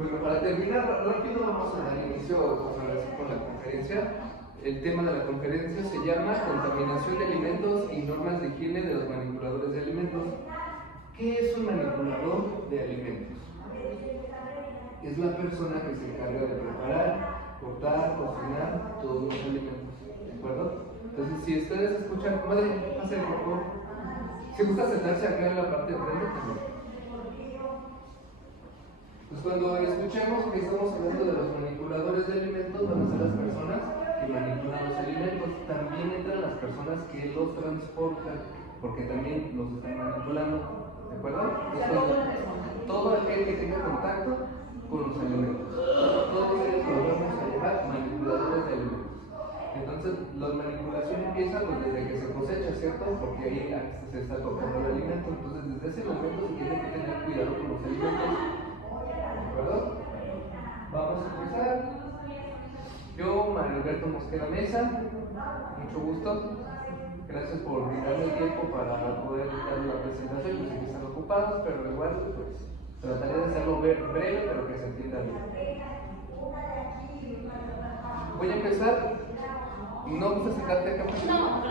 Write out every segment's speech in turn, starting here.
Bueno, para terminar rápido vamos a dar inicio con la conferencia. El tema de la conferencia se llama Contaminación de alimentos y normas de higiene de los manipuladores de alimentos. ¿Qué es un manipulador de alimentos? Es la persona que se encarga de preparar, cortar, cocinar todos los alimentos, ¿de acuerdo? Entonces, si ustedes escuchan, madre, pásale por favor. Si gusta sentarse acá en la parte de frente también. Pues cuando escuchemos que estamos hablando de los manipuladores de alimentos, van a ser las personas que manipulan los alimentos. También entran las personas que los transportan, porque también los están manipulando, ¿de acuerdo? Entonces, todo aquel que tenga contacto con los alimentos, todos ellos los vamos a llamar manipuladores de alimentos. Entonces, la manipulación empieza pues, desde que se cosecha, ¿cierto? Porque ahí se está tocando el alimento. Entonces, desde ese momento se tiene que tener cuidado con los alimentos. ¿De acuerdo? Vamos a empezar. Yo, Mario Alberto Mosquera Mesa, mucho gusto. Gracias por brindarme el tiempo para poder dar la presentación. Yo sé que están ocupados, pero igual pues, trataré de hacerlo breve, pero que se entienda bien. Voy a empezar. ¿No gusta sentarte acá? No,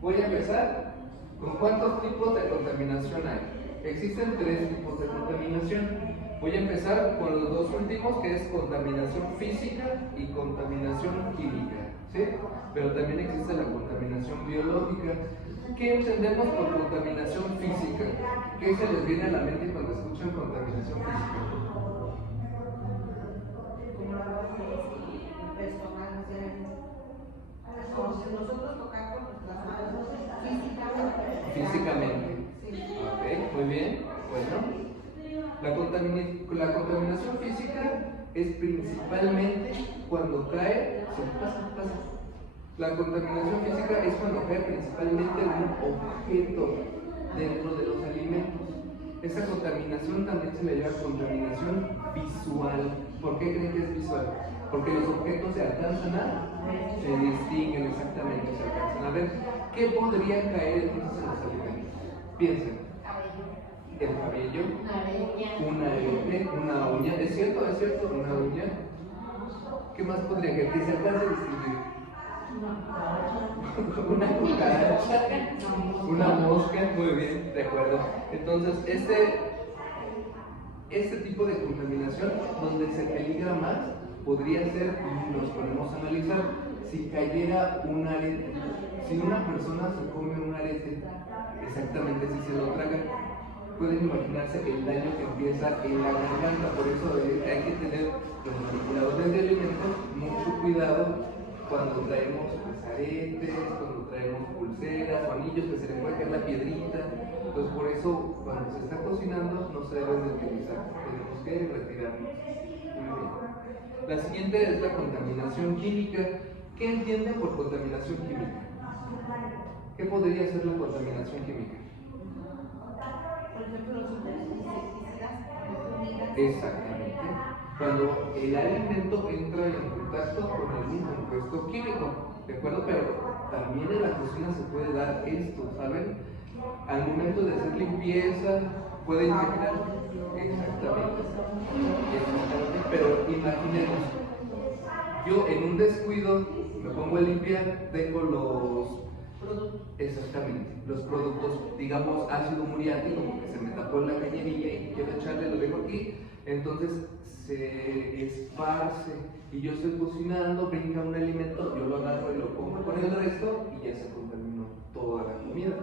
voy a empezar con cuántos tipos de contaminación hay. Existen 3 tipos de contaminación. Voy a empezar con los 2 últimos, que es contaminación física y contaminación química, ¿sí? Pero también existe la contaminación biológica. ¿Qué entendemos por contaminación física? ¿Qué se les viene a la mente cuando escuchan contaminación física? Como si nosotros tocar con nuestras manos físicamente. Ok, muy bien. Bueno. La contaminación física es principalmente cuando cae. La contaminación física es cuando cae principalmente un objeto dentro de los alimentos. Esa contaminación también se le llama contaminación visual. ¿Por qué creen que es visual? Porque los objetos se alcanzan se distinguen exactamente, se alcanzan a ver. ¿Qué podría caer entonces en los alimentos? Piensen. El cabello, una arete, una uña. ¿Es cierto? Una uña. ¿Qué más podría caer? Que se alcance a distinguir. Una cucaracha, una mosca. Muy bien, de acuerdo. Entonces, este tipo de contaminación, donde se peligra más, podría ser, y nos ponemos a analizar, si cayera un arete. Si una persona se come un arete, exactamente si se lo traga, pueden imaginarse el daño que empieza en la garganta. Por eso hay que tener los manipuladores de alimentos mucho cuidado cuando traemos aretes, cuando traemos pulseras o anillos que se le puede caer la piedrita. Entonces por eso cuando se está cocinando no se deben de utilizar, tenemos que retirarnos. Muy bien. La siguiente es la contaminación química. ¿Qué entienden por contaminación química? ¿Qué podría ser la contaminación química? Por ejemplo, los insecticidas. Exactamente. Cuando el alimento entra en contacto con algún compuesto químico, ¿de acuerdo? Pero también en la cocina se puede dar esto, ¿saben? Al momento de hacer limpieza, puede imaginar. Exactamente. Pero imaginemos, yo en un descuido me pongo a limpiar, tengo los productos, digamos, ácido muriático, porque se me tapó la cañería y quiero echarle, lo dejo aquí, entonces se esparce y yo estoy cocinando, brinca un alimento, yo lo agarro y lo pongo con el resto y ya se contaminó toda la comida.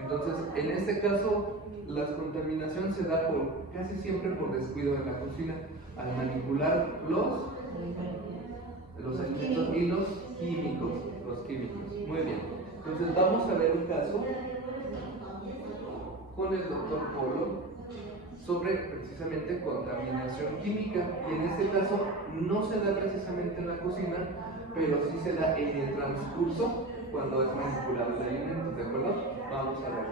Entonces, en este caso, la contaminación se da casi siempre por descuido en la cocina, al manipular los alimentos y los químicos. Muy bien. Entonces vamos a ver un caso con el doctor Polo sobre precisamente contaminación química, y en este caso no se da precisamente en la cocina, pero sí se da en el transcurso cuando es manipulado el alimento, ¿de acuerdo? Vamos a ver.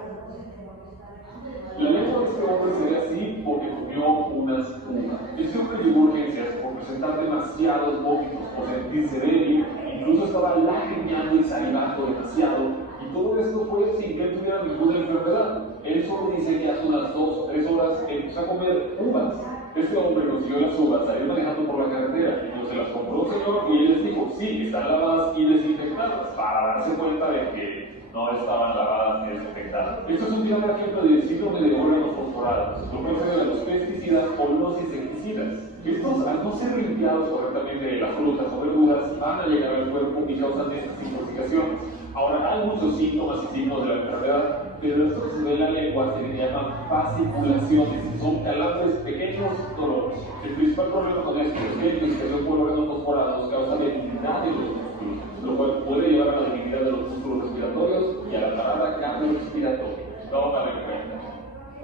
La lengua de este hombre se ve así porque comió unas uvas. Este hombre llegó a urgencias por presentar demasiados vómitos, por sentirse débil, incluso estaba lagrimeando y salivando demasiado, y todo esto fue sin que él tuviera ninguna enfermedad. Él solo dice que hace unas 2 o 3 horas empezó a comer uvas. Este hombre consiguió las uvas, salió manejando por la carretera, entonces las compró un señor y él les dijo, sí, están lavadas y desinfectadas, para darse cuenta de que no estaban lavadas ni desinfectadas. Esto es un claro ejemplo del síndrome de órganos fosforados, lo procede de los pesticidas o los insecticidas. Estos, al no ser limpiados correctamente de las frutas o verduras, van a llegar al cuerpo y causan estas intoxicaciones. Ahora, hay muchos síntomas y signos de la enfermedad, pero estos de la lengua se le llaman fasciculaciones, son calambres pequeños, dolores. El principal problema con esto es que la intoxicación por órganos fosforados causa debilidad de los músculos, lo cual puede llevar a la debilidad de los músculos respiratorios y a la parada cardiorrespiratoria. Vamos a ver qué cuenta.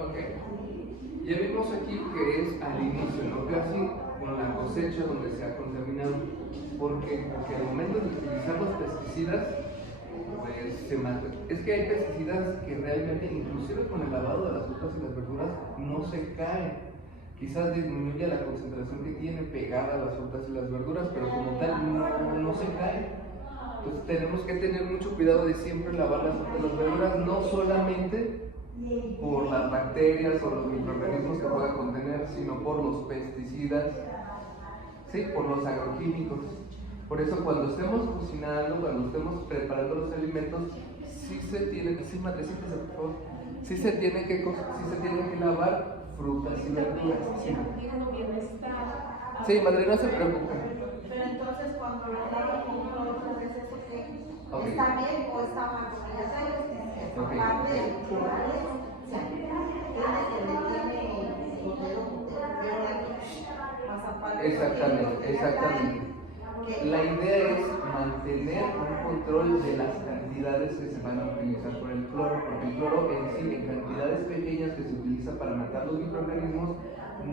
Ok. Ya vimos aquí que es al inicio, ¿no? Casi con la cosecha donde se ha contaminado. ¿Por qué? Porque al momento de utilizar los pesticidas, pues se mata. Es que hay pesticidas que realmente, inclusive con el lavado de las frutas y las verduras, no se caen. Quizás disminuye la concentración que tiene pegada a las frutas y las verduras, pero como tal no se caen. Entonces tenemos que tener mucho cuidado de siempre lavar las frutas y las verduras, no solamente por las bacterias o los microorganismos que pueda contener, sino por los pesticidas, sí, por los agroquímicos. Por eso cuando estemos cocinando, cuando estemos preparando los alimentos, sí se tiene que lavar frutas y verduras. Sí, madre, no se preocupe. Pero entonces cuando lo lavo con cloro, ¿es eso que Okay. está bien o está mal? Porque ya sabes que es Okay. parte de clorales, o sea, tiene gotero, pero la pasa para Exactamente. La idea es mantener un control de las cantidades que se van a utilizar por el cloro, porque el cloro en sí, en cantidades pequeñas que se utiliza para matar los microorganismos,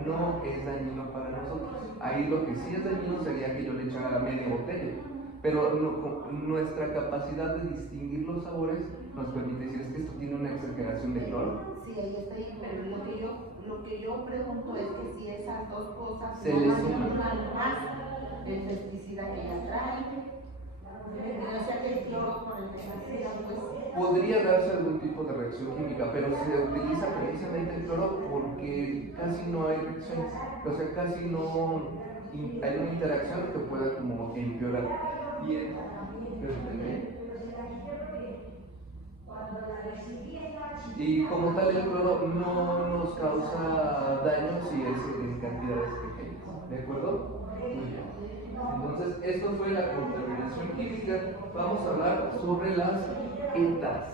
no es dañino para nosotros. Ahí lo que sí es dañino sería que yo le echara la media botella, pero nuestra capacidad de distinguir los sabores nos permite decir es que esto tiene una exageración de cloro. Sí, ahí está ahí, pero lo que yo pregunto es que si esas dos cosas se no les van suma más el pesticida que ya trae, o sea que el cloro con el pesticida pues podría darse algún tipo de reacción química, pero se utiliza precisamente el cloro porque casi no hay reacciones, o sea, casi no hay una interacción que pueda como empeorar. Y como tal el cloro no nos causa daño si es en cantidades pequeñas, ¿de acuerdo? Muy bien. Entonces, esto fue la contaminación química. Vamos a hablar sobre las ETAs.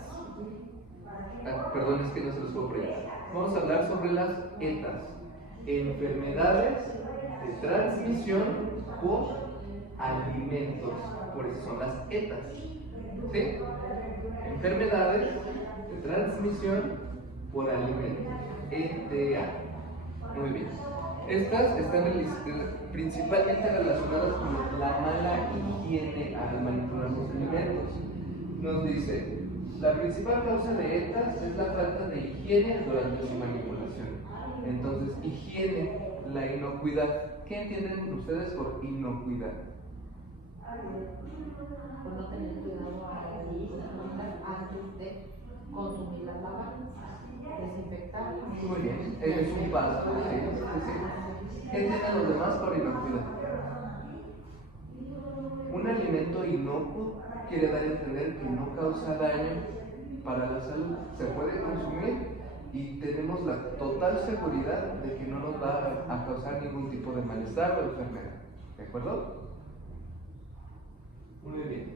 Perdón, es que no se los puedo proyectar. Vamos a hablar sobre las ETAs, enfermedades de transmisión por alimentos. Por eso son las ETAs. ¿Sí? Enfermedades de transmisión por alimentos. ETA. Muy bien. Estas están principalmente relacionadas con la mala higiene al manipular los alimentos. Nos dice, la principal causa de ETAs es la falta de higiene durante su manipulación. Entonces, higiene, la inocuidad. ¿Qué entienden ustedes por inocuidad? por no tener cuidado a antes de consumir las lavadas, desinfectar. Muy bien, es un paso. ¿Qué entienden los demás por inocuidad? Un alimento inocuo quiere dar a entender que no causa daño para la salud. Se puede consumir y tenemos la total seguridad de que no nos va a causar ningún tipo de malestar o enfermedad. ¿De acuerdo? Muy bien.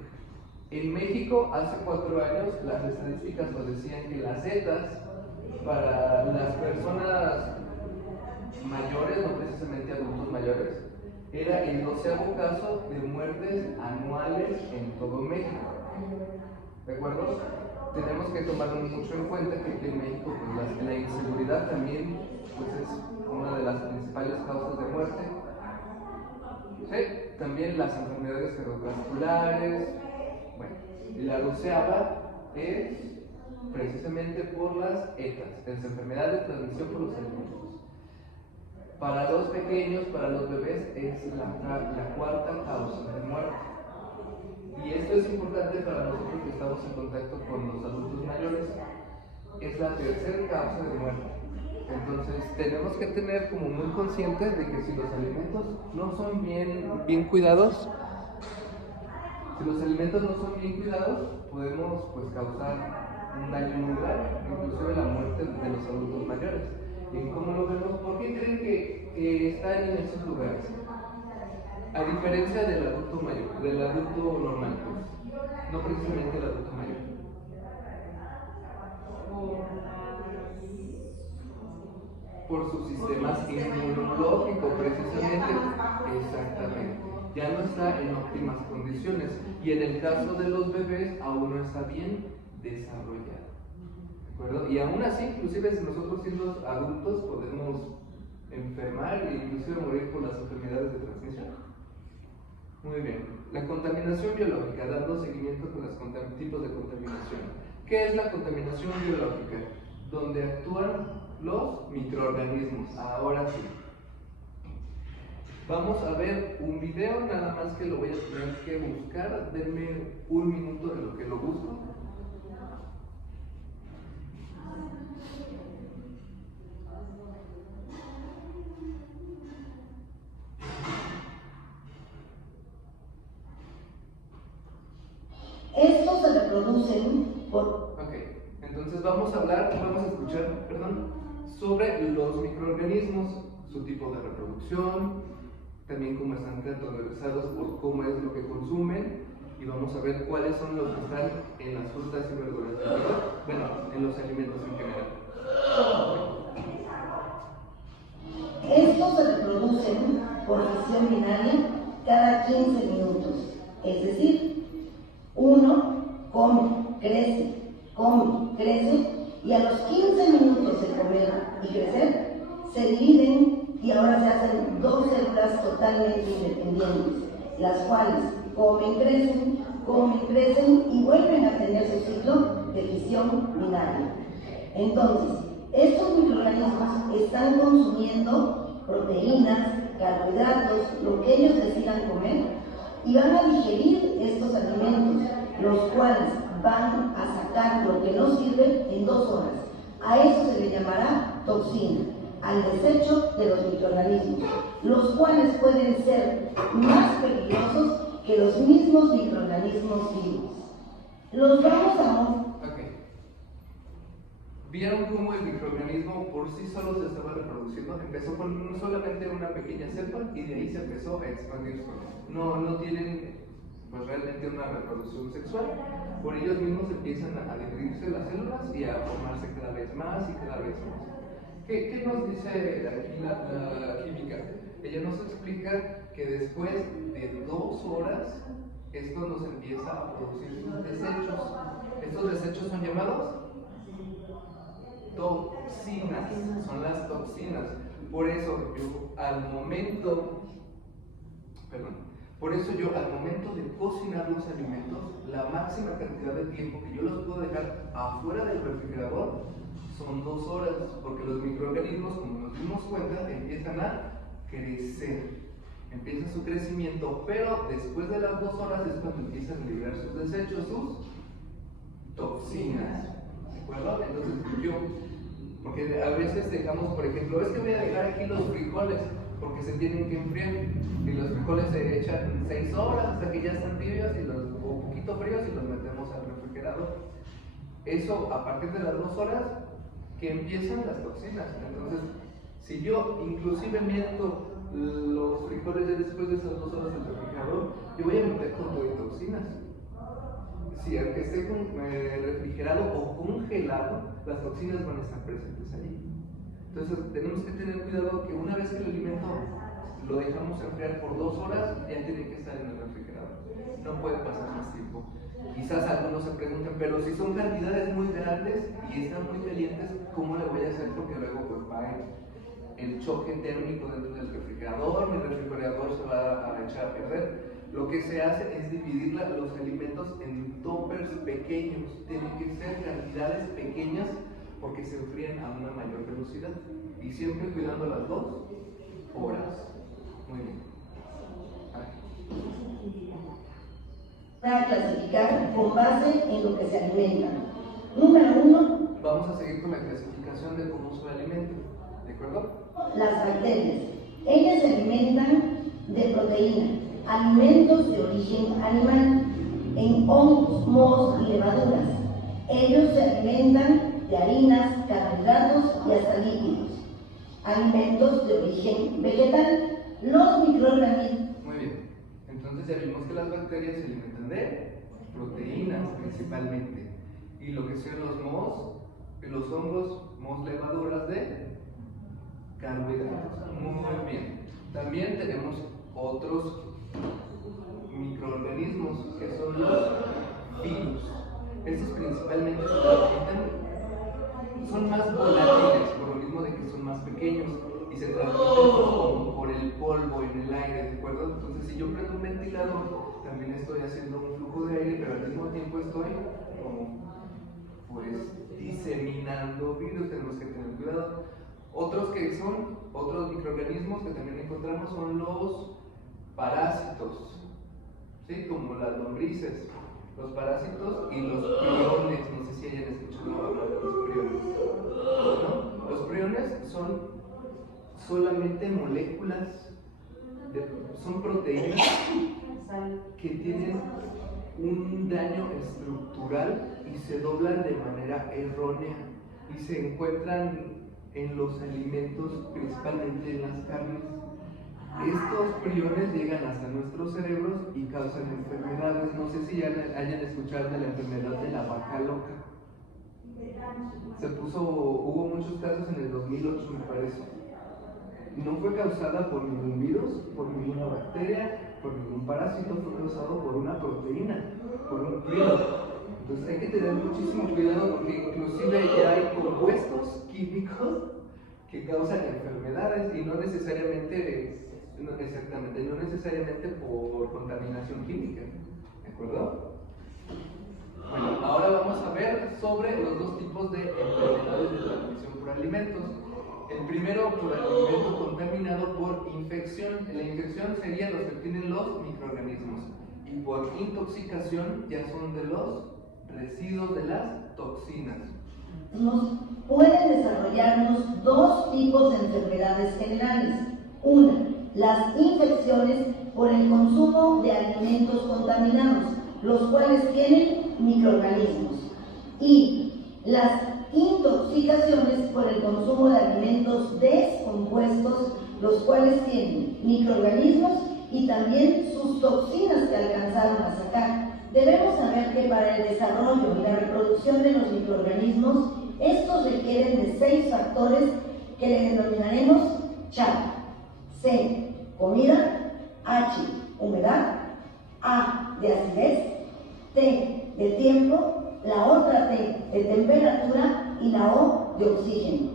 En México, hace 4 años, las estadísticas nos decían que las ETAs para las personas mayores, no precisamente adultos mayores, era el 12º caso de muertes anuales en todo México. ¿De acuerdo? Tenemos que tomar mucho en cuenta que en México pues, la inseguridad también pues, es una de las principales causas de muerte. ¿Sí? También las enfermedades cardiovasculares. Bueno, y la 12ª es precisamente por las ETAs, las enfermedades de transmisión por los alimentos. Para los pequeños, para los bebés, es la 4ª causa de muerte. Y esto es importante para nosotros que estamos en contacto con los adultos mayores. Es la 3ª causa de muerte. Entonces tenemos que tener como muy conscientes de que si los alimentos no son bien cuidados, podemos pues causar un daño muy grave, inclusive la muerte de los adultos mayores. ¿Y cómo lo vemos? ¿Por qué creen que están en esos lugares? A diferencia del adulto mayor, del adulto normal, pues, no precisamente el adulto mayor. Por su sistema inmunológico, precisamente. Exactamente. Ya no está en óptimas condiciones. Y en el caso de los bebés, aún no está bien desarrollado. ¿De acuerdo? Y aún así, inclusive si nosotros siendo adultos podemos enfermar e inclusive morir por las enfermedades de transmisión. Muy bien. La contaminación biológica, dando seguimiento con los tipos de contaminación. ¿Qué es la contaminación biológica? Donde actúan los microorganismos. Ahora sí. Vamos a ver un video, nada más que lo voy a tener que buscar. Denme un minuto de lo que lo busco. Estos se reproducen por... Ok, entonces vamos a escuchar, sobre los microorganismos, su tipo de reproducción, también cómo están categorizados por cómo es lo que consumen, y vamos a ver cuáles son los que están en las frutas y verduras, bueno, en los alimentos en general. Estos se reproducen por fisión binaria cada 15 minutos, es decir, uno come, crece, y a los 15 minutos de comer y crecer, se dividen y ahora se hacen dos células totalmente independientes, las cuales comen, crecen y vuelven a tener su ciclo de fisión binaria. Entonces, estos microorganismos están consumiendo proteínas, carbohidratos, lo que ellos decidan comer, y van a digerir estos alimentos, los cuales van a sacar lo que no sirve en 2 horas. A eso se le llamará toxina, al desecho de los microorganismos, los cuales pueden ser más peligrosos que los mismos microorganismos vivos. Los vamos a... ¿Vieron cómo el microorganismo por sí solo se estaba reproduciendo? Empezó con solamente una pequeña cepa y de ahí se empezó a expandir solo. No tienen pues realmente una reproducción sexual. Por ellos mismos empiezan a dividirse las células y a formarse cada vez más y cada vez más. ¿Qué nos dice aquí la química? Ella nos explica que después de 2 horas es cuando se empieza a producir sus desechos. Estos desechos son llamados toxinas, son las toxinas. Por eso yo al momento de cocinar los alimentos, la máxima cantidad de tiempo que yo los puedo dejar afuera del refrigerador son 2 horas, porque los microorganismos, como nos dimos cuenta, empiezan a crecer, empieza su crecimiento, pero después de las 2 horas es cuando empiezan a liberar sus desechos, sus toxinas. ¿De acuerdo? Entonces porque a veces dejamos, por ejemplo, es que voy a dejar aquí los frijoles porque se tienen que enfriar, y los frijoles se echan 6 horas hasta que ya están tibios o un poquito fríos y los metemos al refrigerador. Eso a partir de las 2 horas que empiezan las toxinas. Entonces, si yo inclusive meto los frijoles ya después de esas 2 horas del refrigerador, yo voy a meter con todo de toxinas. Si aunque esté refrigerado o congelado, las toxinas van a estar presentes allí. Entonces tenemos que tener cuidado que una vez que el alimento lo dejamos enfriar por 2 horas, ya tiene que estar en el refrigerador. No puede pasar más tiempo. Quizás algunos se preguntan, pero si son cantidades muy grandes y están muy calientes, ¿cómo le voy a hacer? Porque luego pues va el choque térmico dentro del refrigerador, mi refrigerador se va a echar a perder. Lo que se hace es dividir los alimentos en toppers pequeños. Tienen que ser cantidades pequeñas porque se enfrían a una mayor velocidad. Y siempre cuidando las 2 horas. Muy bien. Para clasificar con base en lo que se alimenta. Número 1. Vamos a seguir con la clasificación de cómo se alimenta. acuerdo? Las bacterias. Ellas se alimentan de proteína, alimentos de origen animal, en hongos, mohos y levaduras. Ellos se alimentan de harinas, carbohidratos y hasta líquidos. Alimentos de origen vegetal. Los microorganismos. Muy bien. Entonces ya vimos que las bacterias se alimentan de proteínas principalmente. Y lo que son los mohos, los hongos, mohos, levaduras de carbohidratos. Muy bien. También tenemos otros microorganismos que son los virus. Estos principalmente se transmiten, son más volátiles por lo mismo de que son más pequeños y se transmiten por el polvo en el aire, ¿de acuerdo? Entonces, si yo prendo un ventilador, también estoy haciendo un flujo de aire, pero al mismo tiempo estoy como pues diseminando virus. Tenemos que tener cuidado. Otros microorganismos que también encontramos son los parásitos, ¿sí? Como las lombrices, los parásitos y los priones. No sé si hayan escuchado hablar de los priones, ¿no? Los priones son solamente moléculas, son proteínas que tienen un daño estructural y se doblan de manera errónea y se encuentran en los alimentos, principalmente en las carnes. Estos priones llegan hasta nuestros cerebros y causan enfermedades. No sé si ya hayan escuchado de la enfermedad de la vaca loca. Hubo muchos casos en el 2008, me parece. No fue causada por ningún virus, por ninguna bacteria, por ningún parásito, fue causado por una proteína, por un prion. Entonces hay que tener muchísimo cuidado porque inclusive ya hay compuestos químicos que causan enfermedades y no necesariamente por contaminación química, ¿de acuerdo? Bueno, ahora vamos a ver sobre los dos tipos de enfermedades de transmisión por alimentos. El primero, por alimento contaminado por infección. La infección sería los que tienen los microorganismos. Y por intoxicación ya son de los residuos de las toxinas. Pueden desarrollarnos dos tipos de enfermedades generales. Una, las infecciones por el consumo de alimentos contaminados, los cuales tienen microorganismos. Y las intoxicaciones por el consumo de alimentos descompuestos, los cuales tienen microorganismos y también sus toxinas que alcanzaron a sacar. Debemos saber que para el desarrollo y la reproducción de los microorganismos, estos requieren de 6 factores que le denominaremos CHA. C, comida; H, humedad; A, de acidez; T, de tiempo; la otra T, de temperatura; y la O, de oxígeno.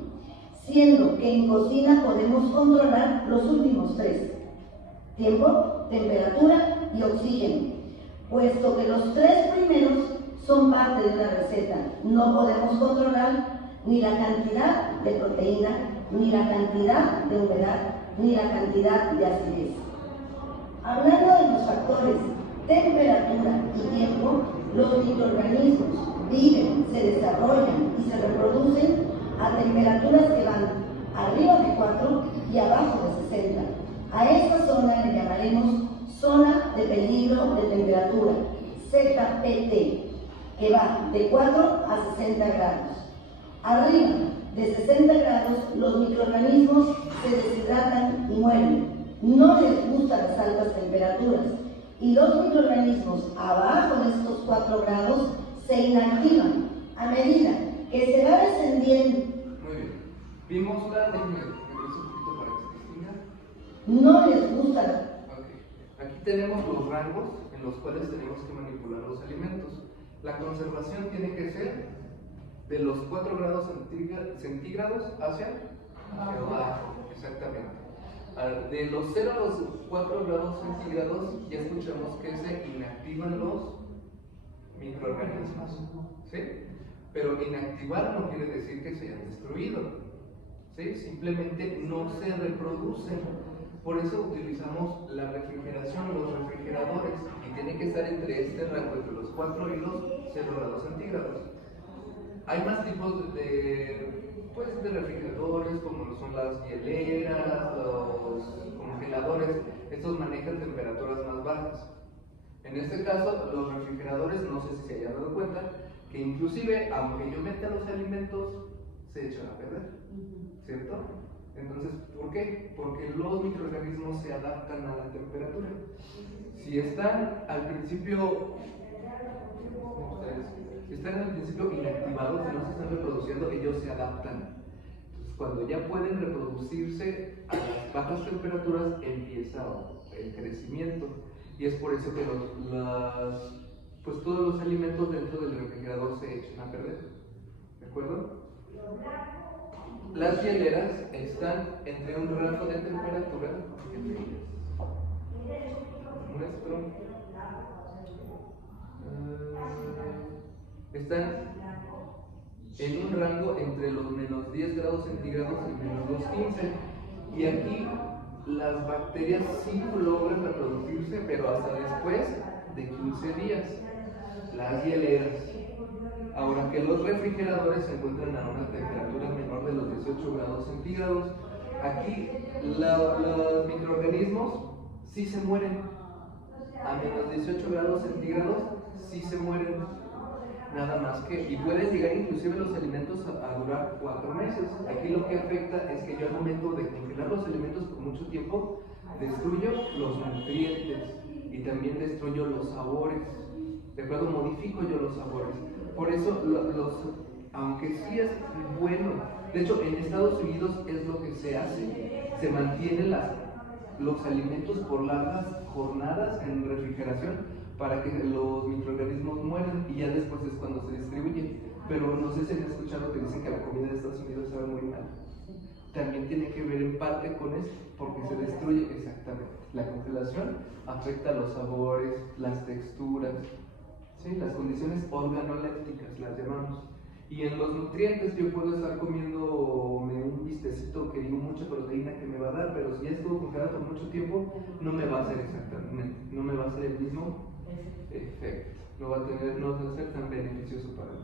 Siendo que en cocina podemos controlar los últimos 3: tiempo, temperatura y oxígeno. Puesto que los 3 primeros son parte de una receta, no podemos controlar ni la cantidad de proteína, ni la cantidad de humedad, ni la cantidad de acidez. Hablando de los factores temperatura y tiempo, los microorganismos viven, se desarrollan y se reproducen a temperaturas que van arriba de 4 y abajo de 60. A esta zona le llamaremos zona de peligro de temperatura, ZPT, que va de 4 a 60 grados. Arriba de 60 grados, los microorganismos se deshidratan y mueren. No les gustan las altas temperaturas. Y los microorganismos abajo de estos 4 grados se inactivan a medida que se va descendiendo. Muy bien. Vimos déjame regreso un poquito para que se distinga. No les gustan. Okay. Aquí tenemos los rangos en los cuales tenemos que manipular los alimentos. La conservación tiene que ser de los 4 grados centígrados hacia abajo, exactamente. De los 0 a los 4 grados centígrados ya escuchamos que se inactivan los microorganismos, ¿sí? Pero inactivar no quiere decir que se hayan destruido, ¿sí? Simplemente no se reproducen. Por eso utilizamos la refrigeración, los refrigeradores, y tiene que estar entre este rango, entre los 4 y los 0 grados centígrados. Hay más tipos de pues, de refrigeradores, como son las hieleras, los congeladores. Estos manejan temperaturas más bajas. En este caso, los refrigeradores, no sé si se hayan dado cuenta, que inclusive, aunque yo meta los alimentos, se echan a perder, ¿cierto? Entonces, ¿por qué? Porque los microorganismos se adaptan a la temperatura. Si están al principio inactivados y no se están reproduciendo, ellos se adaptan. Entonces, cuando ya pueden reproducirse a las bajas temperaturas, empieza el crecimiento. Y es por eso que pues todos los alimentos dentro del refrigerador se echan a perder. ¿De acuerdo? Las hieleras están entre un rango de temperatura están en un rango entre los menos 10 grados centígrados y menos 15. Y aquí las bacterias sí logran reproducirse, pero hasta después de 15 días. Las hieleras. Ahora que los refrigeradores se encuentran a una temperatura menor de los 18 grados centígrados, aquí los microorganismos sí se mueren. A menos 18 grados centígrados sí se mueren. Nada más que, y pueden llegar inclusive los alimentos a durar 4 meses. Aquí lo que afecta es que yo al momento de congelar los alimentos por mucho tiempo, destruyo los nutrientes y también destruyo los sabores. ¿De acuerdo? Modifico yo los sabores. Por eso, aunque sí es bueno, de hecho en Estados Unidos es lo que se hace, se mantienen los alimentos por largas jornadas en refrigeración para que los microorganismos mueran y ya después es cuando se distribuyen. Pero no sé si han escuchado que dicen que la comida de Estados Unidos sabe muy mal. También tiene que ver en parte con esto, porque se destruye exactamente. La congelación afecta los sabores, las texturas, ¿sí? Las condiciones organolépticas las llamamos. Y en los nutrientes yo puedo estar comiéndome un bistecito que digo mucha proteína que me va a dar, pero si ya estuvo congelado por mucho tiempo, no me va a hacer exactamente, no me va a hacer el mismo efecto, no va a ser tan beneficioso para mí.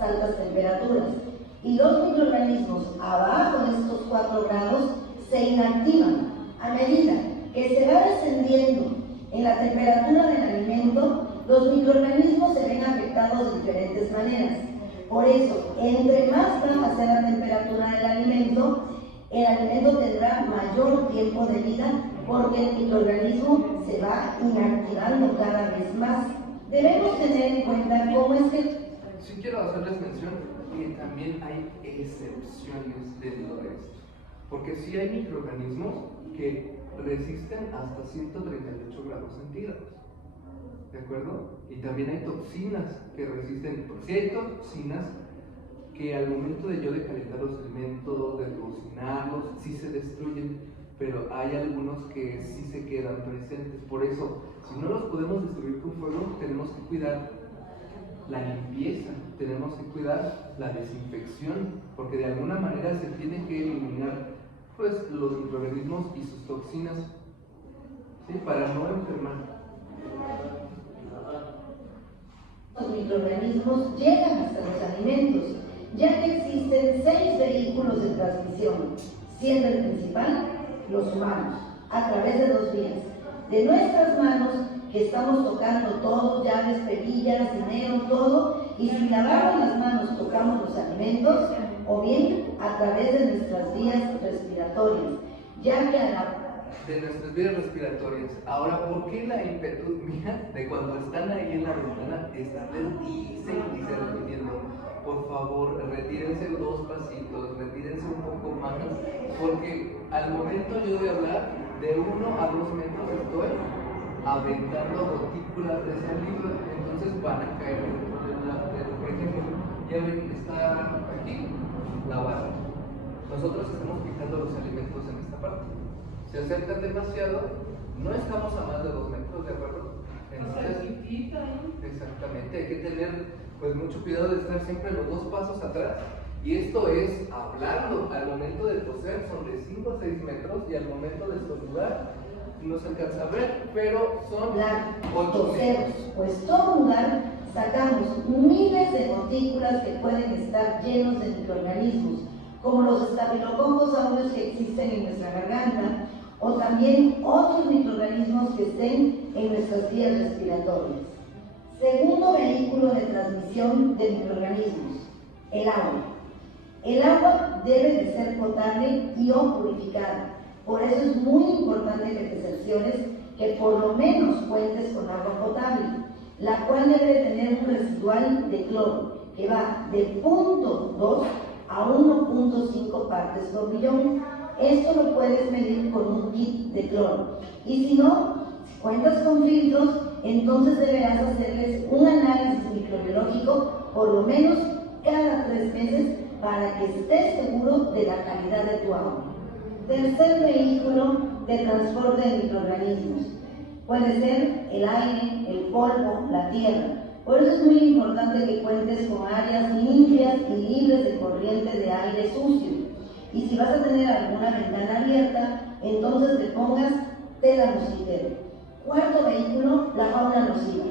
Altas temperaturas, y los microorganismos abajo de estos 4 grados se inactivan. A medida que se va descendiendo en la temperatura del alimento, los microorganismos se ven afectados de diferentes maneras. Por eso, entre más baja sea la temperatura del alimento, el alimento tendrá mayor tiempo de vida porque el microorganismo se va inactivando cada vez más. Debemos tener en cuenta cómo es que... Sí quiero hacerles mención que también hay excepciones dentro de esto. Porque sí hay microorganismos que resisten hasta 138 grados centígrados. ¿De acuerdo? Y también hay toxinas que resisten. Sí hay toxinas que al momento de yo de calentar los alimentos, de cocinarlos, sí se destruyen, pero hay algunos que sí se quedan presentes. Por eso, si no los podemos destruir con fuego, tenemos que cuidar la limpieza, tenemos que cuidar la desinfección, porque de alguna manera se tiene que eliminar pues los microorganismos y sus toxinas, ¿sí? Para no enfermar. Los microorganismos llegan hasta los alimentos, ya que existen 6 vehículos de transmisión, siendo el principal los humanos, a través de 2 vías. De nuestras manos, que estamos tocando todo, llaves, perillas, dinero, todo, y sin lavarnos las manos tocamos los alimentos, o bien a través de nuestras vías respiratorias, ya que de nuestras vías respiratorias. Ahora, ¿por qué la impetus mía de cuando están ahí en la ventana estarles dice repitiendo? Por favor, retírense 2 pasitos, retírense un poco más, porque al momento yo de hablar, de 1 a 2 metros estoy aventando gotículas de saliva, entonces van a caer dentro por ejemplo, ya ven, está aquí la barra. Nosotros estamos picando los alimentos en esta parte. Se acercan demasiado, no estamos a más de 2 metros, ¿de acuerdo? Exactamente, hay que tener pues mucho cuidado de estar siempre los 2 pasos atrás. Y esto es hablando, al momento de toser son de 5 a 6 metros y al momento de estornudar no se alcanza a ver, pero son 8 metros. O estornudar sacamos miles de gotículas que pueden estar llenos de microorganismos, como los estafilococos aureus que existen en nuestra garganta, o también otros microorganismos que estén en nuestras vías respiratorias. Segundo vehículo de transmisión de microorganismos, el agua. El agua debe de ser potable y o purificada. Por eso es muy importante que te cerciores que por lo menos cuentes con agua potable, la cual debe de tener un residual de cloro que va de 0.2 a 1.5 partes por millón. Esto lo puedes medir con un kit de cloro. Y si no, si cuentas con filtros, entonces deberás hacerles un análisis microbiológico por lo menos cada 3 meses para que estés seguro de la calidad de tu agua. Tercer vehículo de transporte de microorganismos. Puede ser el aire, el polvo, la tierra. Por eso es muy importante que cuentes con áreas limpias y libres de corriente de aire sucio. Y si vas a tener alguna ventana abierta, entonces le pongas tela mosquitera. Cuarto vehículo, la fauna nociva.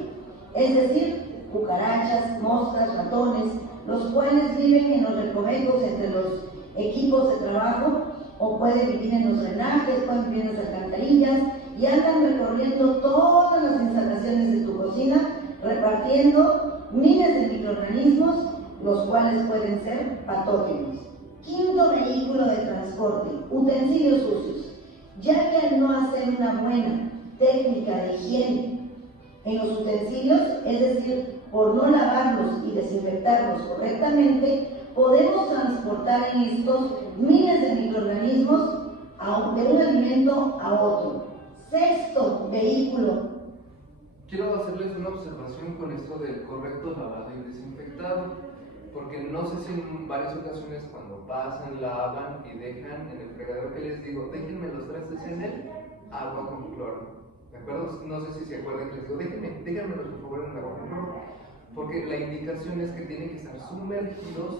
Es decir, cucarachas, moscas, ratones, los cuales viven en los recovecos entre los equipos de trabajo, o pueden vivir en los drenajes, pueden vivir en las alcantarillas, y andan recorriendo todas las instalaciones de tu cocina, repartiendo miles de microorganismos, los cuales pueden ser patógenos. Quinto vehículo de transporte, utensilios sucios. Ya que al no hacer una buena técnica de higiene en los utensilios, es decir, por no lavarlos y desinfectarlos correctamente, podemos transportar en estos miles de microorganismos de un alimento a otro. Sexto vehículo. Quiero hacerles una observación con esto del correcto lavado y desinfectado, porque no sé si en varias ocasiones cuando pasan, lavan y dejan en el fregadero que les digo, déjenme los trastes en el agua con cloro. ¿De acuerdo? No sé si se acuerdan que les digo, déjenmelos por favor en el agua con cloro, porque la indicación es que tienen que estar sumergidos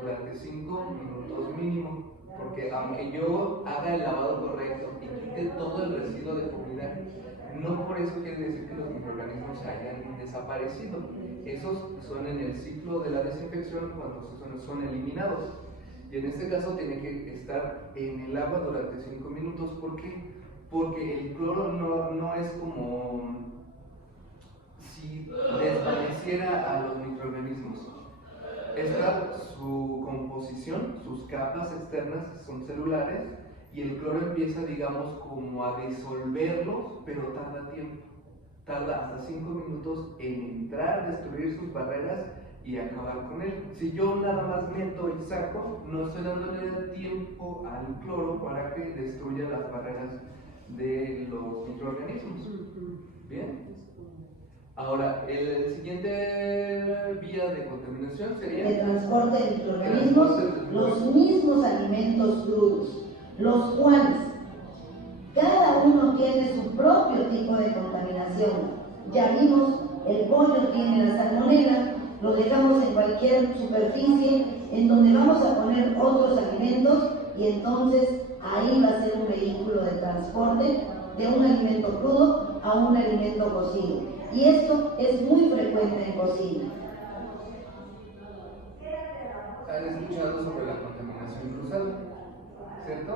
durante 5 minutos mínimo, porque aunque yo haga el lavado correcto y quite todo el residuo de comida, no por eso quiere decir que los microorganismos hayan desaparecido. Esos son en el ciclo de la desinfección cuando son eliminados. Y en este caso tiene que estar en el agua durante 5 minutos. ¿Por qué? Porque el cloro no es como si desvaneciera a los microorganismos. Su composición, sus capas externas son celulares, y el cloro empieza, digamos, como a disolverlos, pero tarda tiempo. Tarda hasta 5 minutos en entrar, destruir sus barreras y acabar con él. Si yo nada más meto y saco, no estoy dándole tiempo al cloro para que destruya las barreras de los microorganismos. ¿Bien? Ahora, el siguiente vía de contaminación sería el transporte de microorganismos, los mismos alimentos crudos, los cuales cada uno tiene su propio tipo de contaminación. Ya vimos, el pollo tiene la salmonela, lo dejamos en cualquier superficie en donde vamos a poner otros alimentos, y entonces ahí va a ser un vehículo de transporte de un alimento crudo a un alimento cocido. Y esto es muy frecuente en cocina. ¿Han escuchado sobre la contaminación cruzada? ¿Cierto?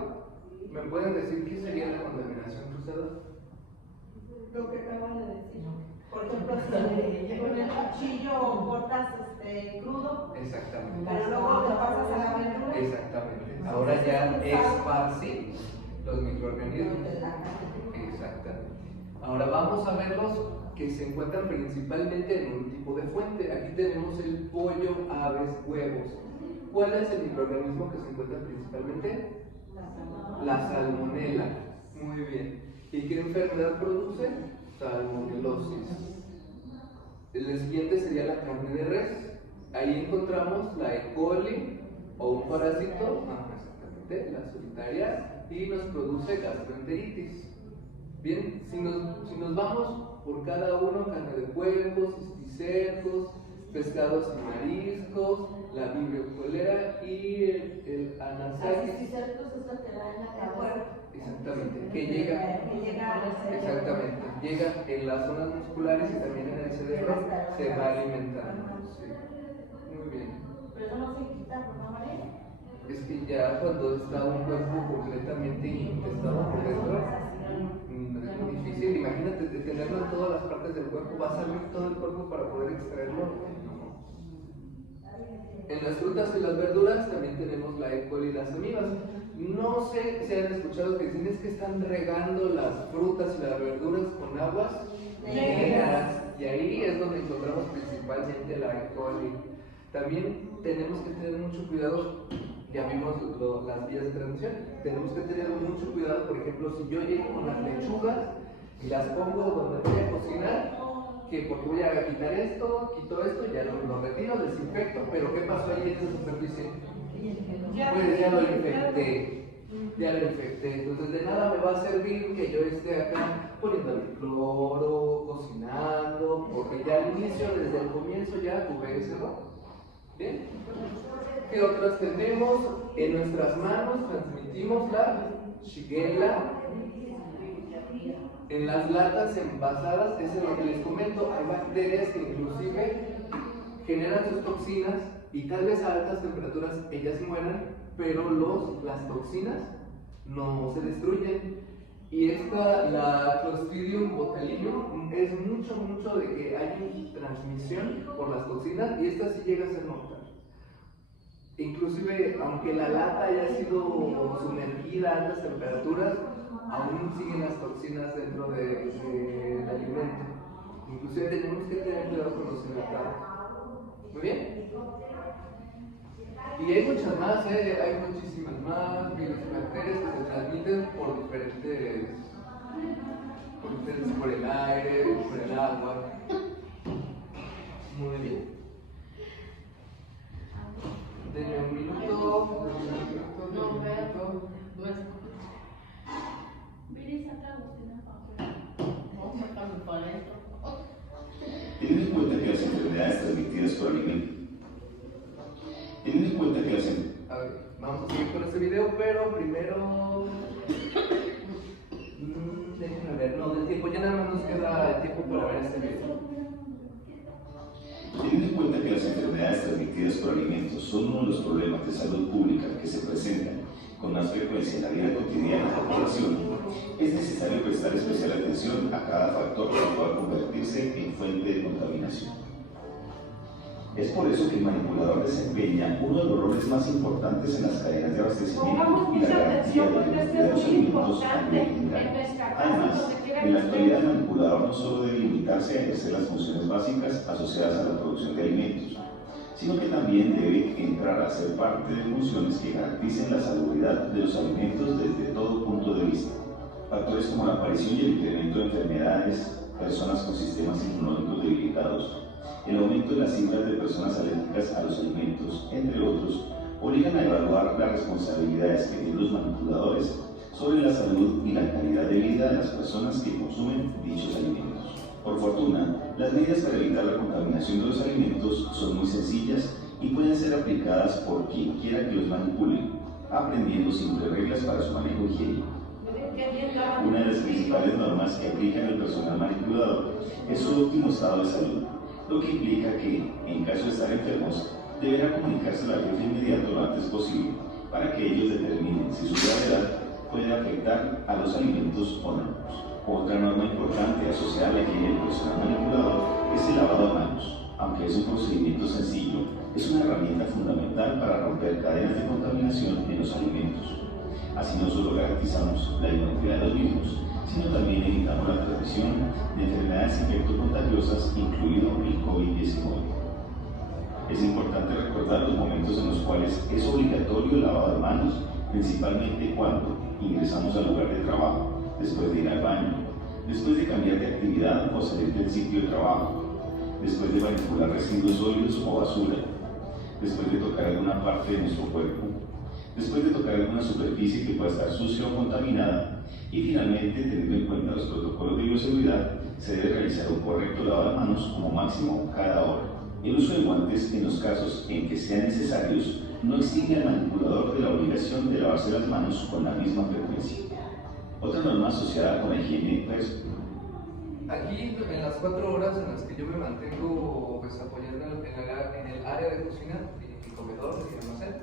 ¿Me pueden decir qué sería la contaminación cruzada? Lo que acabas de decir. Por ejemplo, si con el cuchillo cortas crudo, Exactamente. pero luego te pasas a la verdura. Exactamente. Ahora ya esparcí los microorganismos. Exactamente. Ahora vamos a verlos que se encuentran principalmente en un tipo de fuente. Aquí tenemos el pollo, aves, huevos. ¿Cuál es el microorganismo que se encuentra principalmente? La salmonela. Muy bien. ¿Y qué enfermedad produce? Salmonelosis. El siguiente sería la carne de res. Ahí encontramos la E. coli o un parásito, exactamente, la solitaria, y nos produce gastroenteritis. Bien, si nos vamos por cada uno, carne de huevos, cisticercos, pescados y mariscos, la vibrio cholera y el Las anasaquis. cisticercos es la que da en la cabeza. Exactamente, que llega, al cerebro. exactamente, llega en las zonas musculares y también en el cerebro, se va alimentando. Sí. Muy bien. Pero eso no se quita, por favor. Es que ya cuando está un cuerpo completamente infestado por dentro, es muy difícil. Imagínate de tenerlo en todas las partes del cuerpo, va a salir todo el cuerpo para poder extraerlo. En las frutas y las verduras también tenemos la E. coli y las amibas. No sé si han escuchado que dicen es que están regando las frutas y las verduras con aguas negras. Y ahí es donde encontramos principalmente la E. coli. También tenemos que tener mucho cuidado, ya vimos las vías de transmisión, tenemos que tener mucho cuidado, por ejemplo, si yo llego con las lechugas y las pongo donde voy a cocinar, que porque voy a quitar esto, quito esto, ya lo retiro, desinfecto, pero ¿qué pasó ahí en esa superficie? Pues ya lo infecté, entonces de nada me va a servir que yo esté acá poniendo el cloro, cocinando, porque ya al inicio, desde el comienzo ya tuve ese error. ¿Bien? ¿Qué otras tenemos? En nuestras manos transmitimos la Shigella. En las latas envasadas, eso es lo que les comento, hay bacterias que inclusive generan sus toxinas y tal vez a altas temperaturas ellas mueran, pero las toxinas no se destruyen. Y la Clostridium botulinum es mucho de que hay transmisión por las toxinas y esta sí llega a ser mortal. Inclusive, aunque la lata haya sido sumergida a altas temperaturas, aún siguen las toxinas dentro del alimento. Inclusive tenemos que tener cuidado con los enlatados. ¿Muy bien? Y hay muchas más, hay muchísimas más virus y bacterias que se transmiten por diferentes, por el aire, por el agua. Muy bien. Denme un minuto. Teniendo en cuenta que las enfermedades transmitidas por alimentos. Teniendo en cuenta que las A ver, vamos a seguir con este video, pero primero. Déjenme ver, no, del tiempo, ya nada más nos queda el tiempo para ver este video. Teniendo en cuenta que las enfermedades transmitidas por alimentos son uno de los problemas de salud pública que se presentan con más frecuencia en la vida cotidiana de la población, es necesario prestar especial atención a cada factor que pueda convertirse en fuente de contaminación. Es por eso que el manipulador desempeña uno de los roles más importantes en las cadenas de abastecimiento y la garantía de la identidad de los alimentos a nivel general. Además, en la actualidad el manipulador no solo debe limitarse a ejercer las funciones básicas asociadas a la producción de alimentos, sino que también debe entrar a ser parte de funciones que garanticen la salubridad de los alimentos desde todo punto de vista. Factores como la aparición y el incremento de enfermedades, personas con sistemas inmunológicos debilitados, el aumento de las cifras de personas alérgicas a los alimentos, entre otros, obligan a evaluar las responsabilidades que tienen los manipuladores sobre la salud y la calidad de vida de las personas que consumen dichos alimentos. Por fortuna, las medidas para evitar la contaminación de los alimentos son muy sencillas y pueden ser aplicadas por quien quiera que los manipule, aprendiendo siempre reglas para su manejo higiénico. Una de las principales normas que aplican el personal manipulador es su óptimo estado de salud, lo que implica que, en caso de estar enfermos, deberá comunicarse al jefe inmediato lo antes posible para que ellos determinen si su gravedad puede afectar a los alimentos o no. Otra norma importante asociada a la higiene del personal manipulador es el lavado de manos. Aunque es un procedimiento sencillo, es una herramienta fundamental para romper cadenas de contaminación en los alimentos. Así no solo garantizamos la inocuidad de los mismos, sino también evitamos la transmisión de enfermedades infectocontagiosas, incluido el COVID-19. Es importante recordar los momentos en los cuales es obligatorio el lavado de manos, principalmente cuando ingresamos al lugar de trabajo, después de ir al baño, después de cambiar de actividad o salir del sitio de trabajo, después de manipular residuos sólidos o basura, después de tocar alguna parte de nuestro cuerpo, después de tocar alguna superficie que pueda estar sucia o contaminada, y finalmente, teniendo en cuenta los protocolos de bioseguridad, se debe realizar un correcto lavado de manos como máximo cada hora. El uso de guantes, en los casos en que sean necesarios, no exige al manipulador de la obligación de lavarse las manos con la misma frecuencia. Otra norma asociada con la higiene personal. Aquí, en las 4 horas en las que yo me mantengo pues, apoyando en el área de cocina, y comedor y almacén,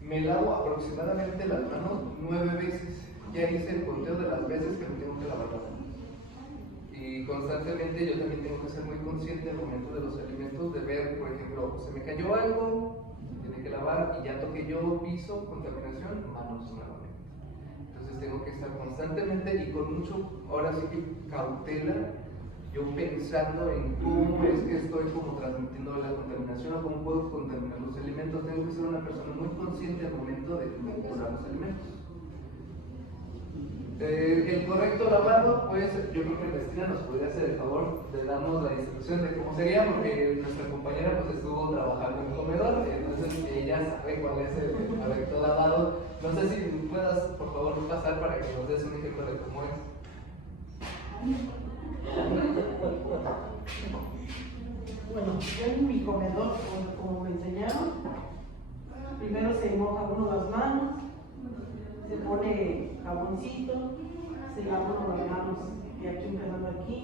me lavo aproximadamente las manos 9 veces. Ya hice el conteo de las veces que me tengo que lavar las manos. Y constantemente yo también tengo que ser muy consciente al momento de los alimentos, de ver, por ejemplo, se me cayó algo, se tiene que lavar y ya toqué yo piso, contaminación, manos nuevamente. Entonces tengo que estar constantemente y con mucho, ahora sí que cautela, yo pensando en cómo es que estoy como transmitiendo la contaminación o cómo puedo contaminar los alimentos. Tengo que ser una persona muy consciente al momento de manipular los alimentos. El correcto lavado, pues yo creo que Cristina nos podría hacer el favor de darnos la instrucción de cómo sería, porque nuestra compañera pues estuvo trabajando en comedor, entonces ella sabe cuál es el correcto lavado. No sé si puedas por favor pasar para que nos des un ejemplo de cómo es. Bueno, yo en mi comedor, como me enseñaron, primero se moja uno las manos, se pone jaboncito, se lava uno las manos y aquí empezando aquí,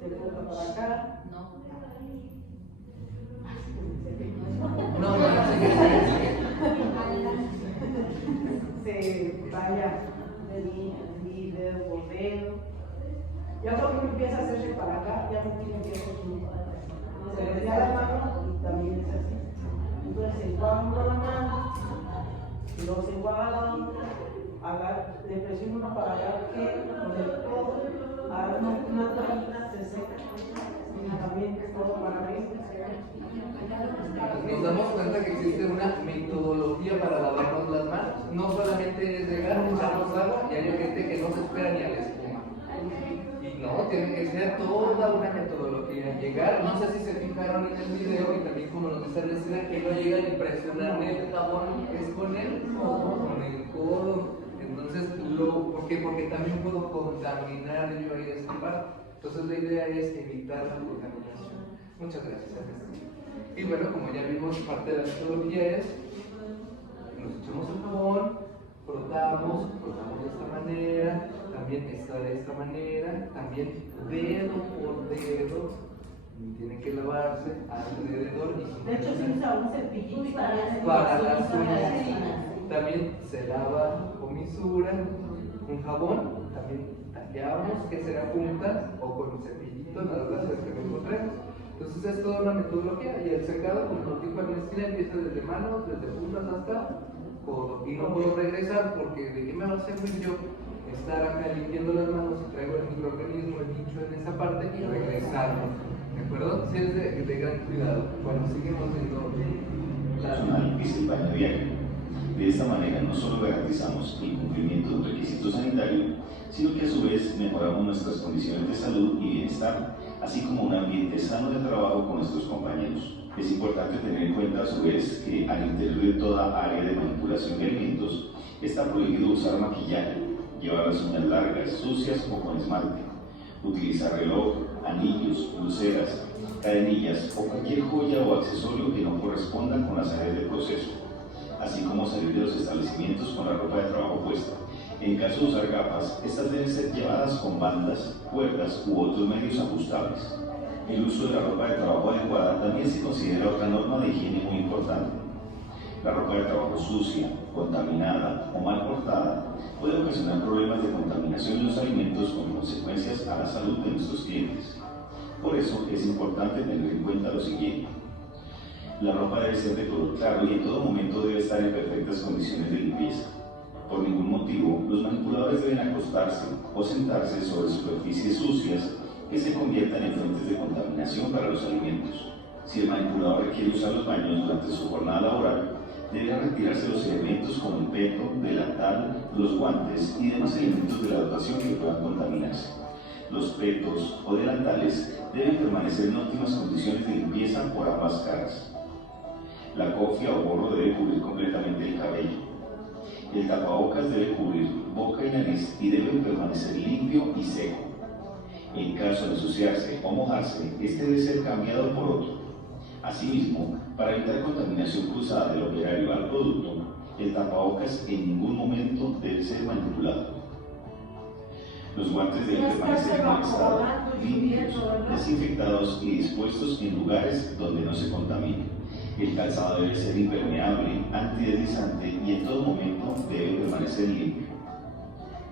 se corta para acá. No, Se vaya de dedo por dedo. Ya cuando empieza a hacerse para acá, ya me tiene que hacer se le da la mano y también es así. Entonces se enjuaga uno la mano, y luego se enjuaga la otra, le presiona uno para allá que del todo, haga una toallita, se seca, y también todo para arriba. Nos damos cuenta que existe una metodología para lavarnos las manos. No solamente es llegar, echarnos agua y hay gente que no se espera ni a la espuma. Y no, tiene que ser toda una metodología. Llegar, no sé si se fijaron en el video y también como nos dice Cristina, que no llegan a impresionar el jabón, es con el codo. Entonces, ¿por qué? Porque también puedo contaminar yo ahí esta parte. Entonces la idea es evitar la contaminación. Muchas gracias, Cristina. Y bueno, como ya vimos, parte de la metodología es, nos echamos el jabón, frotamos de esta manera, también está de esta manera, también dedo por dedo, tiene que lavarse alrededor. De hecho, se usa un cepillito para las uñas. También se lava comisura, un jabón, también tallamos, que será puntas o con un cepillito, nada más es que me encontremos. Entonces es toda una metodología y el secado, como nos dijo Ernestina, empieza desde manos, desde puntas hasta codo. Y no puedo regresar porque ¿de qué me va a servir yo estar acá limpiando las manos y traigo el microorganismo, el bicho en esa parte y regresarlo? ¿De acuerdo? Sí es de gran cuidado. Bueno, seguimos viendo Personal y el baño diario. De esta manera no solo garantizamos el cumplimiento de un requisito sanitario, sino que a su vez mejoramos nuestras condiciones de salud y bienestar, así como un ambiente sano de trabajo con nuestros compañeros. Es importante tener en cuenta a su vez que al interior de toda área de manipulación de alimentos está prohibido usar maquillaje, llevar las uñas largas, sucias o con esmalte, utilizar reloj, anillos, pulseras, cadenillas o cualquier joya o accesorio que no corresponda con las áreas de proceso, así como salir de los establecimientos con la ropa de trabajo puesta. En caso de usar gafas, estas deben ser llevadas con bandas, cuerdas u otros medios ajustables. El uso de la ropa de trabajo adecuada también se considera otra norma de higiene muy importante. La ropa de trabajo sucia, contaminada o mal cortada puede ocasionar problemas de contaminación en los alimentos con consecuencias a la salud de nuestros clientes. Por eso es importante tener en cuenta lo siguiente. La ropa debe ser de color claro y en todo momento debe estar en perfectas condiciones de limpieza. Por ningún motivo, los manipuladores deben acostarse o sentarse sobre superficies sucias que se conviertan en fuentes de contaminación para los alimentos. Si el manipulador requiere usar los baños durante su jornada laboral, deberá retirarse los elementos como el peto, delantal, los guantes y demás elementos de la dotación que puedan contaminarse. Los petos o delantales deben permanecer en óptimas condiciones de limpieza por ambas caras. La cofia o gorro debe cubrir completamente el cabello. El tapabocas debe cubrir boca y nariz y debe permanecer limpio y seco. En caso de ensuciarse o mojarse, este debe ser cambiado por otro. Asimismo, para evitar contaminación cruzada del operario al producto, el tapabocas en ningún momento debe ser manipulado. Los guantes deben permanecer en buen estado, limpios, desinfectados y dispuestos en lugares donde no se contamine. El calzado debe ser impermeable, antideslizante y en todo momento debe permanecer limpio.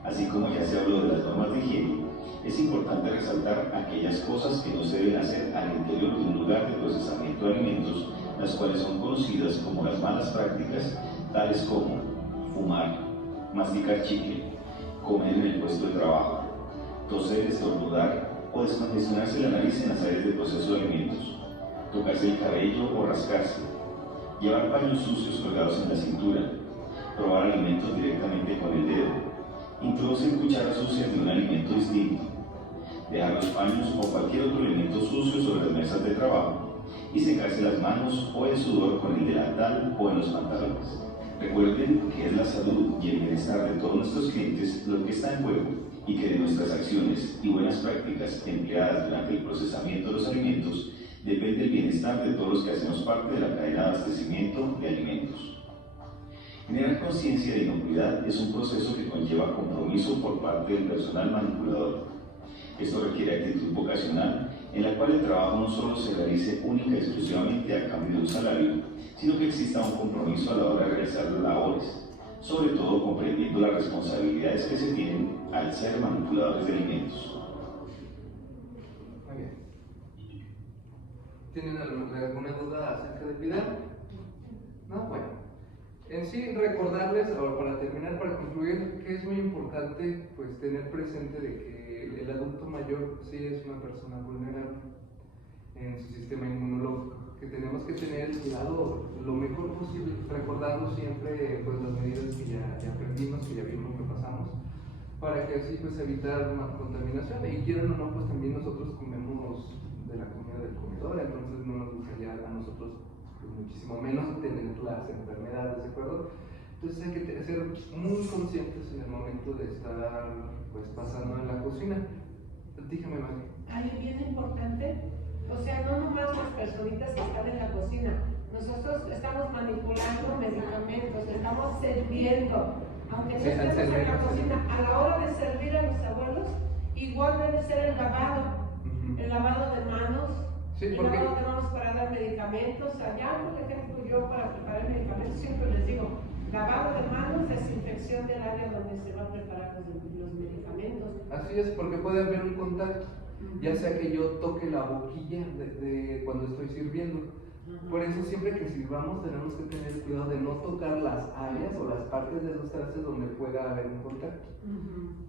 Así como ya se habló de las normas de higiene, es importante resaltar aquellas cosas que no se deben hacer al interior de un lugar de procesamiento de alimentos, las cuales son conocidas como las malas prácticas, tales como fumar, masticar chicle, comer en el puesto de trabajo, toser, estornudar o descongestionarse la nariz en las áreas de proceso de alimentos, tocarse el cabello o rascarse, llevar paños sucios colgados en la cintura, probar alimentos directamente con el dedo, introducir cucharas sucias de un alimento distinto, dejar los paños o cualquier otro elemento sucio sobre las mesas de trabajo y secarse las manos o el sudor con el delantal o en los pantalones. Recuerden que es la salud y el bienestar de todos nuestros clientes lo que está en juego y que de nuestras acciones y buenas prácticas empleadas durante el procesamiento de los alimentos depende el bienestar de todos los que hacemos parte de la cadena de abastecimiento de alimentos. Generar conciencia de inocuidad es un proceso que conlleva compromiso por parte del personal manipulador. Esto requiere actitud vocacional, en la cual el trabajo no solo se realice única y exclusivamente a cambio de un salario, sino que exista un compromiso a la hora de realizar las labores, sobre todo comprendiendo las responsabilidades que se tienen al ser manipuladores de alimentos. Muy bien. ¿Tienen alguna duda acerca de Pilar? No, bueno. En sí, recordarles, ahora para terminar, para concluir, que es muy importante pues tener presente de que el adulto mayor sí es una persona vulnerable en su sistema inmunológico, que tenemos que tener el cuidado lo mejor posible, recordando siempre pues las medidas que ya aprendimos, que ya vimos, que pasamos, para que así pues evitar una contaminación. Y quieran o no, pues también nosotros comemos de la comida del comedor, entonces no nos gustaría a nosotros muchísimo menos tener las enfermedades, ¿de acuerdo? Entonces hay que ser muy conscientes en el momento de estar pues pasando en la cocina. Dígame, Mari. Ahí bien importante, o sea, no nomás las personitas que están en la cocina, nosotros estamos manipulando medicamentos, estamos sirviendo, aunque no estemos en la cocina, a la hora de servir a los abuelos, igual debe ser el lavado de manos. Sí, Y porque... lavado de manos para dar medicamentos. Allá, por ejemplo, yo para preparar medicamentos siempre les digo, lavado de manos, desinfección del área donde se van a preparar los medicamentos. Así es, porque puede haber un contacto, ya sea que yo toque la boquilla de cuando estoy sirviendo. Por eso siempre que sirvamos tenemos que tener cuidado de no tocar las áreas o las partes de los trastes donde pueda haber un contacto.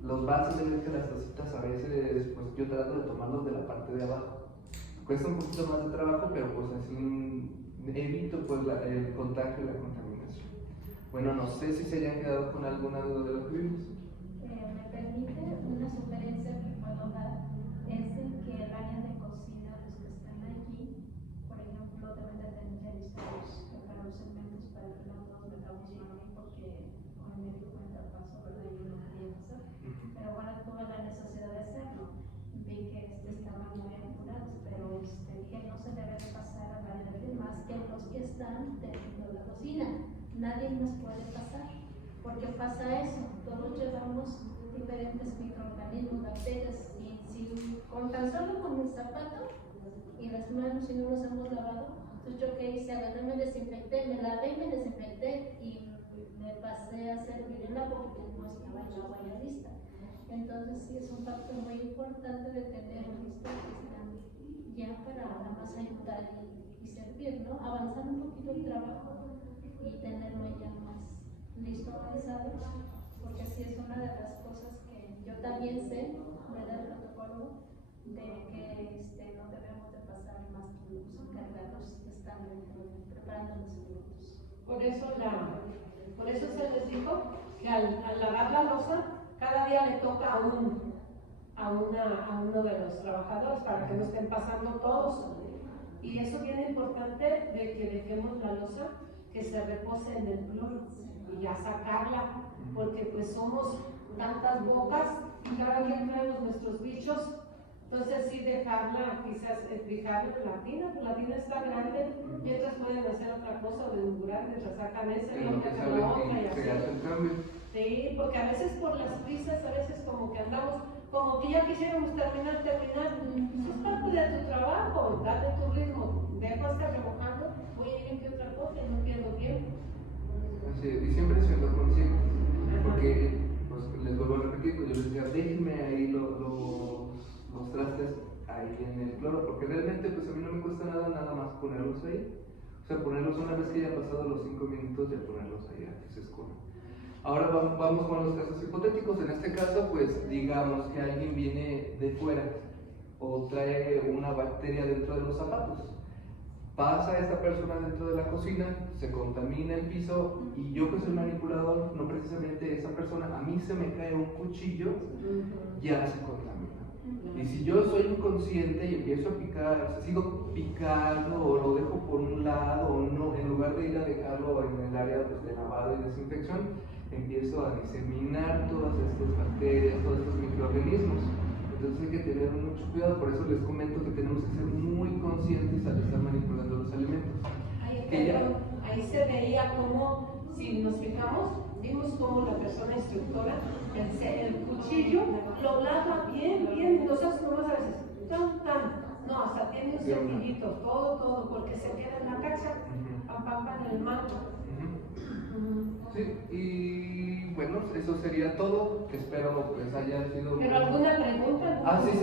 Los vasos, las tacitas, a veces pues yo trato de tomarlos de la parte de abajo. Cuesta un poquito más de trabajo, pero pues así evito pues el contagio y la contaminación. Bueno, no sé si se hayan quedado con alguna duda de lo que vimos. Me permite una sugerencia que puedo dar, es de que el área de cocina, los que están allí, por ejemplo, deben de tener ya listos para los segmentos para que no nos metamos mano, porque hoy me di cuenta, paso, ¿verdad? Yo no quería hacer, pero bueno, tuve la necesidad de hacerlo. Vi que estaban muy apurados, pero dije no se debe pasar a la de más que los que están dentro de la cocina. Nadie nos puede pasar, porque pasa eso, todos llevamos diferentes microorganismos, bacterias, y si con tan solo con el zapato y las manos, si no nos hemos lavado, entonces yo qué hice, agarré, me desinfecté, me lavé y me desinfecté y me pasé a servir el agua porque no estaba el agua ya lista. Entonces sí es un factor muy importante de tener listo ya para nada más ayudar y servir, ¿no? Avanzar un poquito el trabajo y tenerlo ya más listo, organizado, porque así es una de las cosas que yo también sé, ¿verdad? El protocolo de que no debemos de pasar más que los encargados que están preparando los alimentos. Por eso se les dijo que al lavar la loza, cada día le toca a uno de los trabajadores para que no estén pasando todos. Y eso es bien importante de que dejemos la loza que se repose en el cloro y ya sacarla, porque pues somos tantas bocas y cada día traemos nuestros bichos. Entonces sí dejarla, quizás fijarla en la tina, pues la tina está grande, mientras pueden hacer otra cosa o desmurar, mientras sacan esa y sacan la otra y así. Sí, porque a veces por las prisas, a veces como que andamos como que ya quisiéramos terminar. Eso es parte de tu trabajo, date tu ritmo. Dejo hasta remojando, voy a ir a otra cosa y no pierdo tiempo. Así, y siempre siendo conscientes, porque pues, les vuelvo a repetir, pues yo les decía, déjenme ahí los trastes ahí en el cloro, porque realmente pues a mí no me cuesta nada más ponerlos ahí. O sea, ponerlos una vez que ya han pasado los 5 minutos de ponerlos ahí a que se escurran. Ahora vamos con los casos hipotéticos. En este caso, pues digamos que alguien viene de fuera o trae una bacteria dentro de los zapatos. Pasa esta persona dentro de la cocina, se contamina el piso y yo que soy manipulador, no precisamente esa persona, a mí se me cae un cuchillo, ya se contamina. Y si yo soy inconsciente y empiezo a picar, o sea, sigo picando o lo dejo por un lado o no, en lugar de ir a dejarlo en el área pues, de lavado y desinfección, empiezo a diseminar todas estas bacterias, todos estos microorganismos. Entonces hay que tener mucho cuidado, por eso les comento que tenemos que ser muy conscientes al estar manipulando los alimentos. Ahí se veía como, si nos fijamos, vimos como la persona instructora, el cuchillo lo lava bien, y nosotros nomás a veces, no, hasta tiene un cepillito, todo, porque se queda en la cacha, en el mango. Sí, y bueno, eso sería todo. Espero pues haya sido. ¿Pero alguna pregunta? Sí.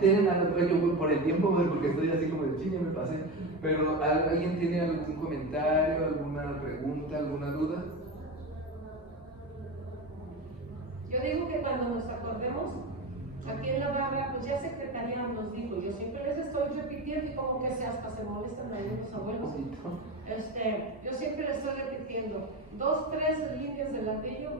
Tienen algo, yo por el tiempo, porque estoy así como de chile, me pasé. Pero ¿alguien tiene algún comentario, alguna pregunta, alguna duda? Yo digo que cuando nos acordemos, aquí en la barra, pues ya Secretaría nos dijo, yo siempre les estoy repitiendo y como que hasta se molestan ahí los abuelos. Yo siempre les estoy repitiendo 2, 3 líneas de ladrillo,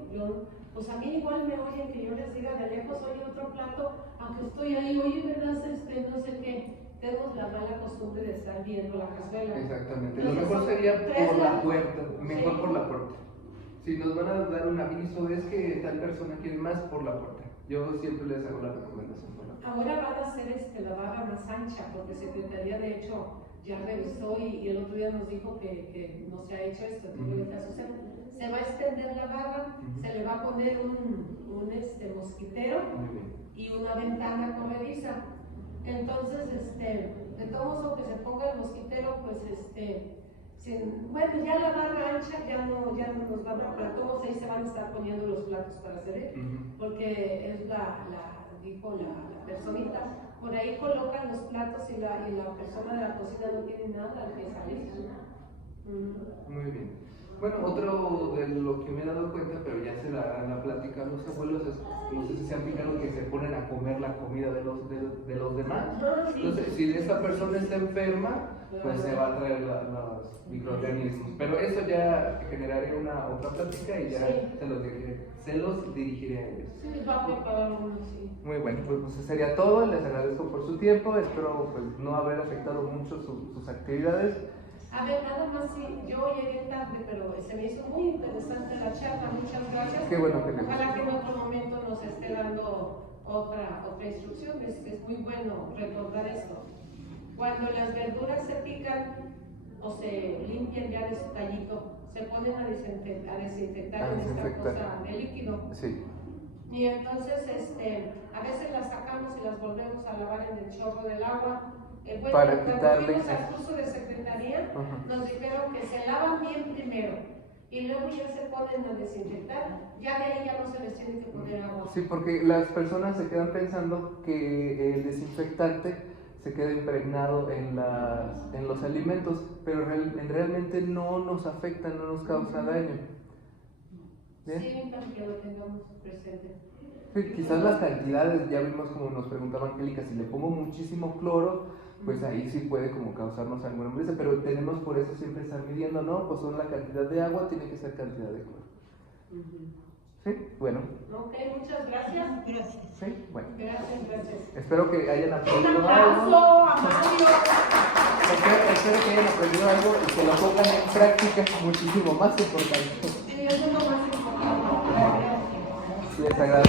pues a mí igual me oyen que yo les diga de lejos, oye otro plato, aunque estoy ahí, oye, ¿verdad? No sé qué. Tenemos la mala costumbre de estar viendo la cazuela. Exactamente, Entonces, lo mejor sería por la puerta, mejor sí. por la puerta. Si nos van a dar un aviso, es que tal persona quiere más, por la puerta. Yo siempre les hago la recomendación. Ahora van a hacer la barra más ancha, porque Secretaría de hecho ya revisó y el otro día nos dijo que no se ha hecho esto. Se va a extender la barra, se le va a poner un mosquitero y una ventana corrediza. Entonces, de todos modos, que se ponga el mosquitero, pues bueno, ya la barra ancha ya no nos va a dar, para todos ahí se van a estar poniendo los platos para servir, porque es dijo la personita, por ahí colocan los platos y la persona de la cocina no tiene nada al que salir. Muy bien. Bueno, otro de lo que me he dado cuenta, pero ya se la platican los abuelos, es, no sé si se han fijado que se ponen a comer la comida de los demás. Entonces, si esa persona está enferma, pues se va a traer los microorganismos. Pero eso ya generaría otra plática y ya se los dirigiré a ellos. Sí, va a preparar uno, sí. Muy bueno, pues eso sería todo. Les agradezco por su tiempo. Espero pues, no haber afectado mucho sus actividades. A ver, nada más si yo llegué tarde, pero se me hizo muy interesante la charla, muchas gracias. Qué bueno que ojalá que en otro momento nos esté dando otra instrucción, es muy bueno recordar esto. Cuando las verduras se pican o se limpian ya de su tallito, se ponen a desinfectar en esta cosa de líquido. Sí. Y entonces a veces las sacamos y las volvemos a lavar en el chorro del agua. Para cuando quitarle. fuimos al curso de Secretaría, nos dijeron que se lavan bien primero y luego ya se ponen a desinfectar, ya de ahí ya no se les tiene que poner agua. Sí, porque las personas se quedan pensando que el desinfectante se queda impregnado en los alimentos, pero realmente no nos afecta, no nos causa daño. ¿Bien? Sí, para que lo tengamos presente. Sí, quizás las cantidades, ya vimos como nos preguntaba Angélica, si le pongo muchísimo cloro, pues ahí sí puede como causarnos alguna molestia, pero tenemos por eso siempre estar midiendo, ¿no? Pues son la cantidad de agua, tiene que ser cantidad de cloro. Sí, bueno. Ok, muchas gracias. Gracias. Sí, bueno. Gracias. Espero que hayan Un aprendido aplauso algo. a Mario. Espero que hayan aprendido algo y que lo pongan en práctica, muchísimo más importante. Sí, eso es lo más importante. Gracias. Les agradezco